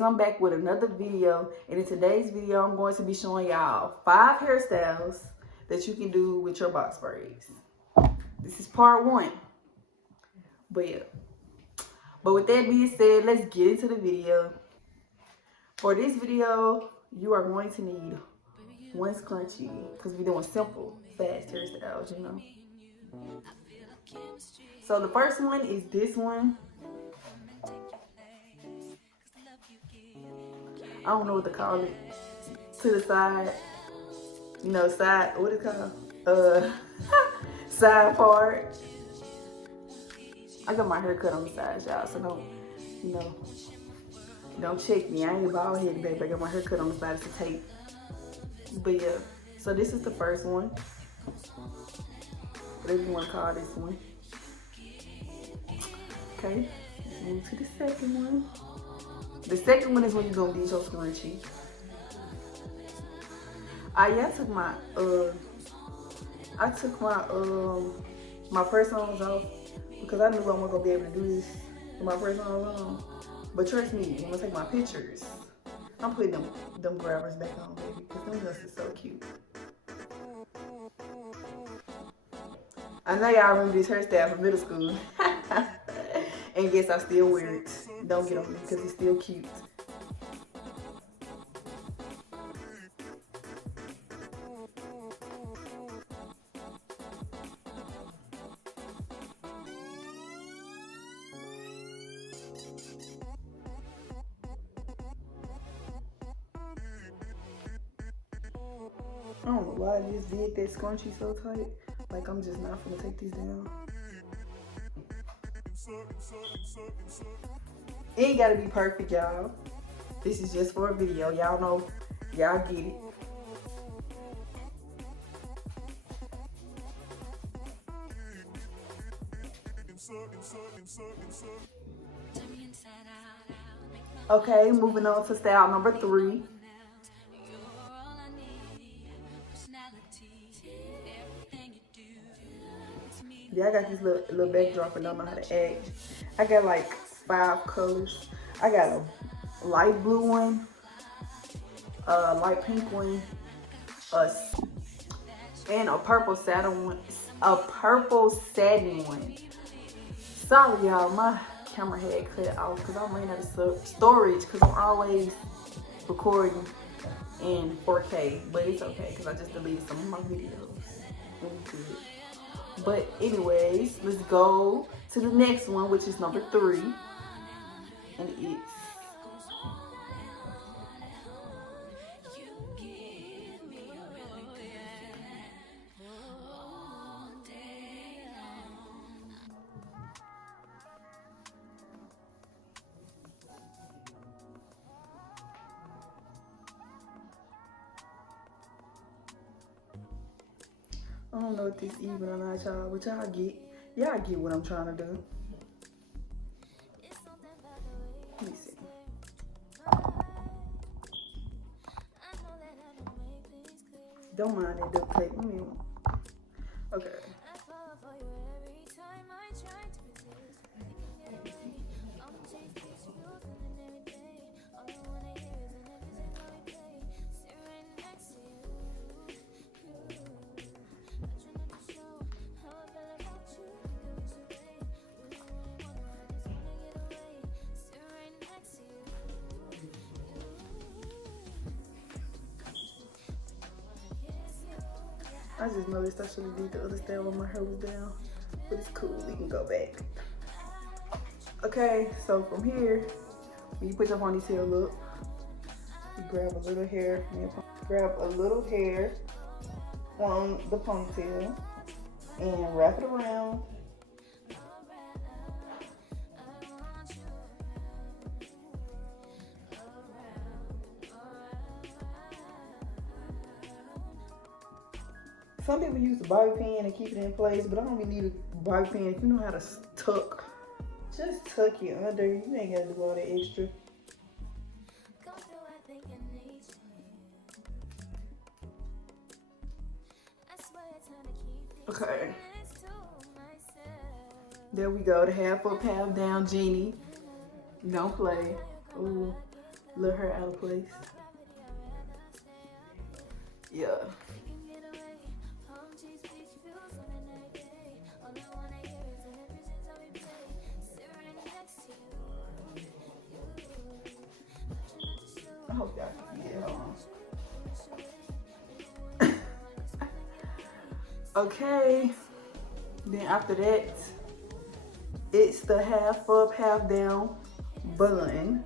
anyways, I'm back with another video, and in today's video I'm going to be showing y'all 5 hairstyles that you can do with your box braids. This is part 1, but yeah. But with that being said, let's get into the video. For this video, you are going to need 1 scrunchie, because we're doing simple, fast hairstyles, you know. So the first one is this one. I don't know what to call it. To the side, you know, side, what is it called? Side part. I got my hair cut on the side, y'all, so don't, you know, don't check me. I ain't bald headed, baby. I got my hair cut on the side, it's a tape. But yeah, so this is the first one. Whatever you want to call this one. Okay, let's move to the second one. The second one is when you're gonna do your scrunchie. I took my my press-ons off because I knew I wasn't gonna be able to do this with my press-ons on. But trust me, when I take my pictures, I'm putting them grabbers back on, baby, because them nuts is so cute. I know y'all remember this hairstyle from middle school. And yes, I still wear it. Don't get on me because it's still cute. I don't know why I just did that scrunchie so tight. Like, I'm just not gonna take these down. It ain't gotta be perfect, y'all. This is just for a video. Y'all know, y'all get it. Okay, moving on to style number 3. Yeah, I got this little backdrop and don't know how to act. I got like 5 colors. I got a light blue one, a light pink one, and a purple satin one. Sorry, y'all, my camera had cut off because I ran out of storage because I'm always recording in 4K, but it's okay because I just deleted some of my videos. But anyways, let's go to the next one, which is number 3, and it's I don't know if this even or not, y'all, but y'all get, y'all get what I'm trying to do. Let me see. Don't mind that duct tape. Okay. I just noticed I should have did the other style when my hair was down, but it's cool, we can go back. Okay, so from here, when you put your ponytail up, you grab a little hair, on the ponytail and wrap it around. Some people use the bobby pin and keep it in place, but I don't really need a bobby pin. If you know how to tuck, just tuck it under. You ain't gotta do all that extra. Okay. There we go, the half up, half down genie. Don't play. Ooh, Little hair out of place. Yeah. I hope y'all can see it. Okay. Then after that, it's the half up, half down bun,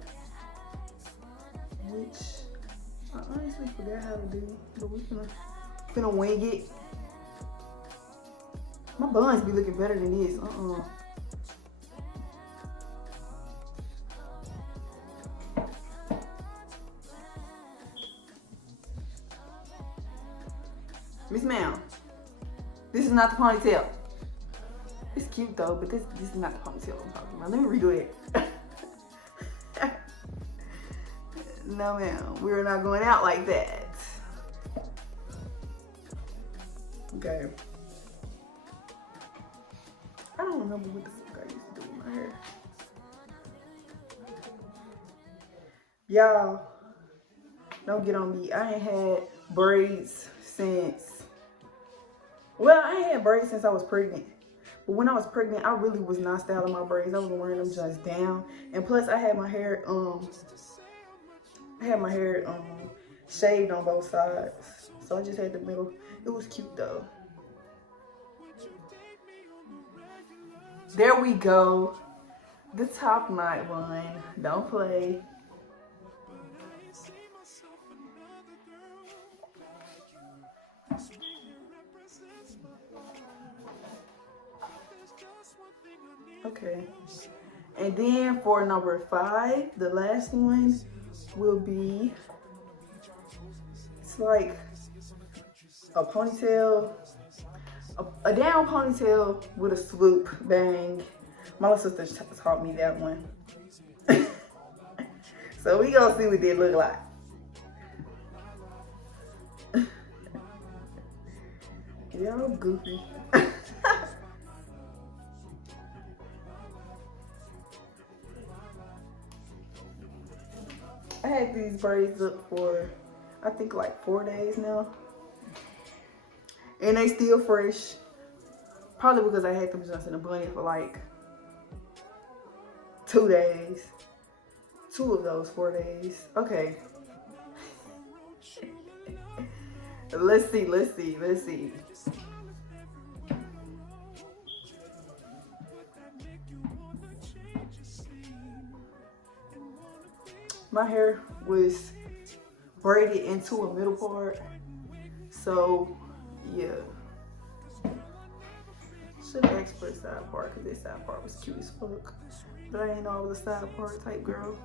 which I honestly forgot how to do, but we finna wing it. My buns be looking better than this. Miss Ma'am, this is not the ponytail. It's cute though, but this is not the ponytail I'm talking about. Let me redo it. No ma'am, we're not going out like that. Okay. I don't remember what the fuck I used to do with my hair. Y'all, don't get on me. I ain't had braids since, well, I ain't had braids since I was pregnant. But when I was pregnant, I really was not styling my braids. I was wearing them just down. And plus I had my hair, shaved on both sides. So I just had the middle. It was cute though. There we go. The top knot one. Don't play. Okay. And then for number 5, the last one will be, it's like a ponytail, a down ponytail with a swoop bang. My little sister taught me that one. So we gonna see what they look like. Y'all goofy. I had these braids up for, I think like 4 days now. And they still fresh. Probably because I had them just in a bunny for like 2 days. 2 of those 4 days. Okay. Let's see. My hair was braided into a middle part. So, yeah. Should have asked for the side part because this side part was cute as fuck. But I ain't know I was a side part type girl.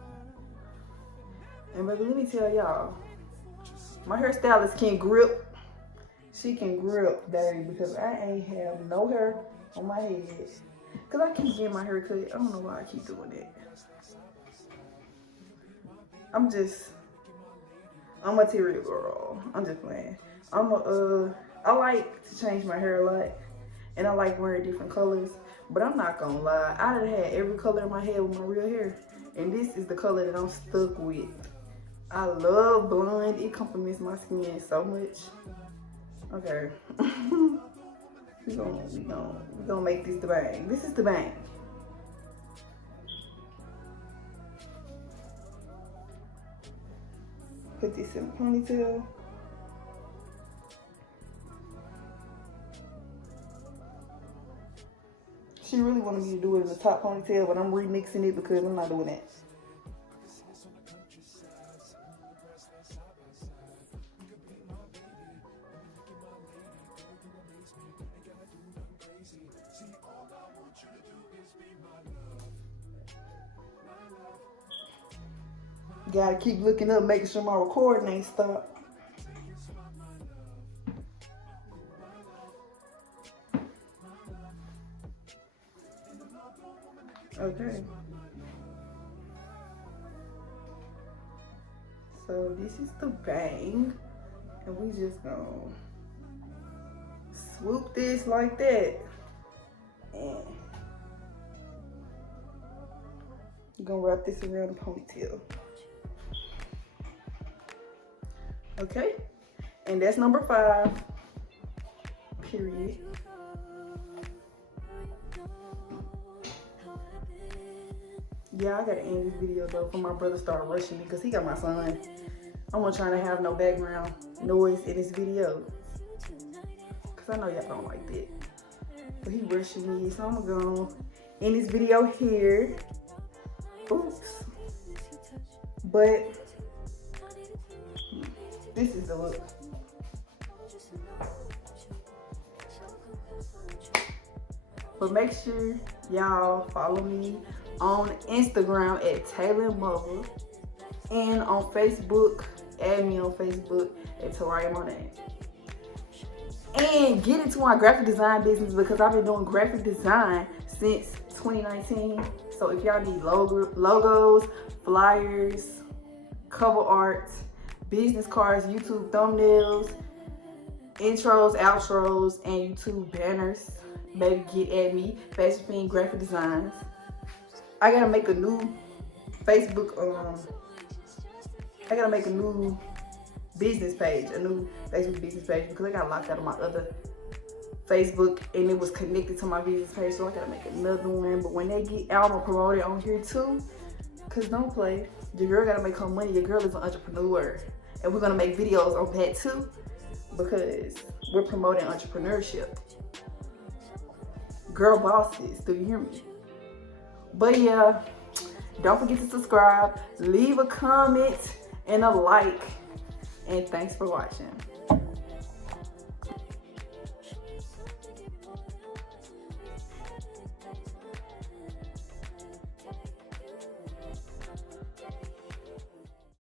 And baby, let me tell y'all, my hairstylist can grip. She can grip, baby, because I ain't have no hair on my head. Because I keep getting my hair cut. I don't know why I keep doing that. I'm a material girl. I'm just playing. I like to change my hair a lot. And I like wearing different colors. But I'm not gonna lie. I done had every color in my head with my real hair. And this is the color that I'm stuck with. I love blonde. It complements my skin so much. Okay. we gonna make this the bang. This is the bang. Put this in a ponytail. She really wanted me to do it in the top ponytail, but I'm remixing it because I'm not doing that. Gotta keep looking up, making sure my recording ain't stopped. Okay. So this is the bang. And we just gonna swoop this like that. And I'm gonna wrap this around the ponytail. Okay, and that's number 5. Period. Yeah, I gotta end this video though for my brother start rushing me because he got my son. I wasn't trying to have no background noise in this video because I know y'all don't like that. But he rushing me, so I'm gonna go end this video here. Oops. But this is the look. But make sure y'all follow me on Instagram at Taylor Mother, and on Facebook, add me on Facebook at Taraya Monet. And get into my graphic design business because I've been doing graphic design since 2019. So if y'all need logos, flyers, cover art, business cards, YouTube thumbnails, intros, outros, and YouTube banners, baby, get at me. Fashion Fiend Graphic Designs. I gotta make a new Facebook, I gotta make a new business page, a new Facebook business page because I got locked out of my other Facebook and it was connected to my business page, so I gotta make another one. But when they get out, I'm gonna promote it on here too, because don't play. Your girl gotta make her money. Your girl is an entrepreneur, and we're gonna make videos on that too because we're promoting entrepreneurship. Girl bosses, do you hear me? But yeah, don't forget to subscribe, leave a comment and a like, and thanks for watching.